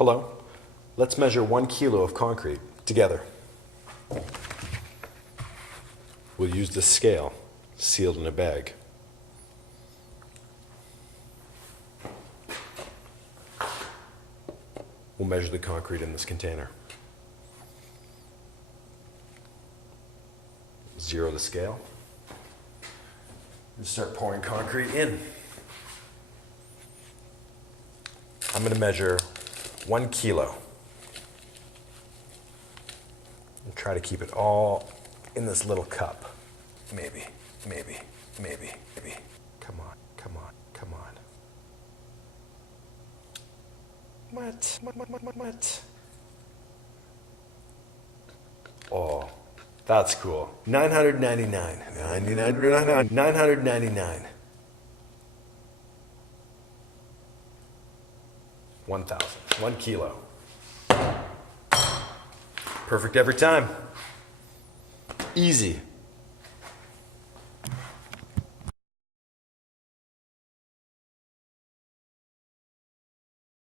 Hello. Let's measure 1 kilo of concrete together. We'll use the scale sealed in a bag. We'll measure the concrete in this container. Zero the scale. And start pouring concrete in. I'm going to measure 1 kilo. And try to keep it all in this little cup. Maybe. Come on. What? Oh, that's cool. 999. 999. 1,000. 1 kilo. Perfect every time. Easy.